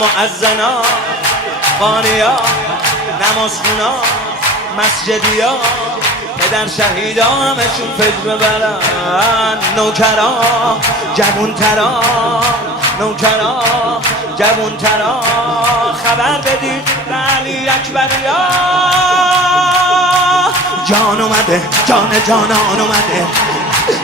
مؤذنا قاریا نمازخونا مسجدیا پدر شهیدا همشون فکر ببرن نوکرا جوونترا نوکرا جوونترا خبر بدید به علی اکبریا جان اومده جان جانان اومده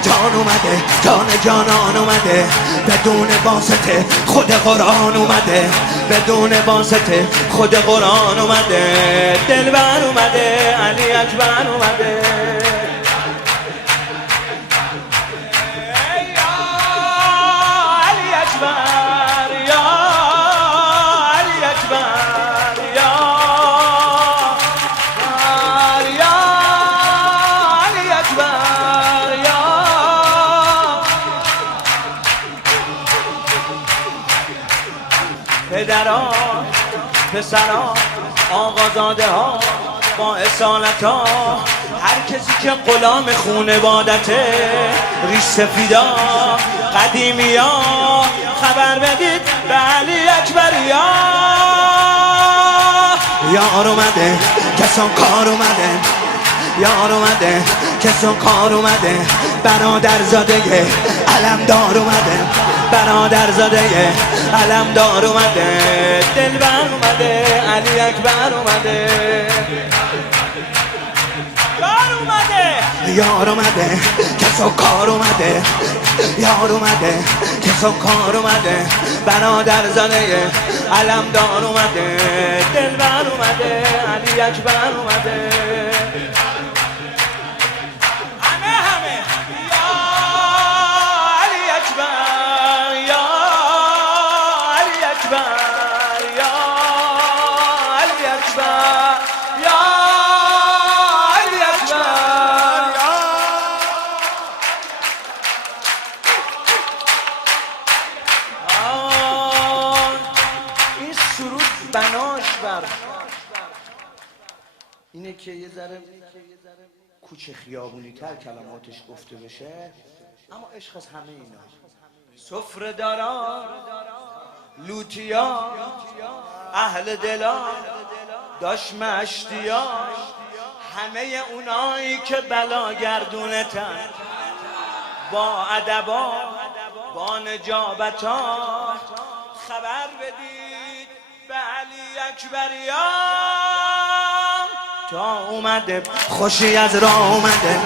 جان اومده جان جانان اومده بدون واسطه خود قرآن اومده بدون واسطه خود قرآن اومده دلبر اومده علی اکبر اومده علی اکبر یا علی اکبر یا علی اکبر یا پدران پسران آقازاده ها با اصالت ها هر کسی که غلام خونوادته ریش سفیدا قدیمی ها خبر بدید به علی اکبریا یار اومده کسان کار اومده یار اومده کسان کار اومده برادر زاده علمدار اومده برادر زاده علمدار اومده دلبر اومده علی اکبر اومده یار اومده یار اومده کسان کار اومده یار اومده کسان کار اومده برادر زاده علمدار اومده دلبر اومده علی اکبر اومده بناش بر اینه که یه ذره کوچه خیابونی تر کلماتش گفته بشه، اما عشق از همه اینا. سفره دارا لوتیا اهل دلا داش مشتیا همه اونایی که بلا گردونتن با ادبا با نجابتا خبر بدید به علی اکبریا تا اومده خوشی از راه اومده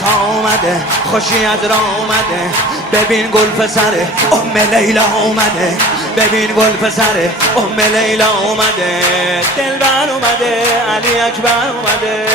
تا اومده خوشی از راه اومده ببین گل پسر ام لیلا اومده ببین گل پسر ام لیلا اومده دلبر اومده علی اکبر اومده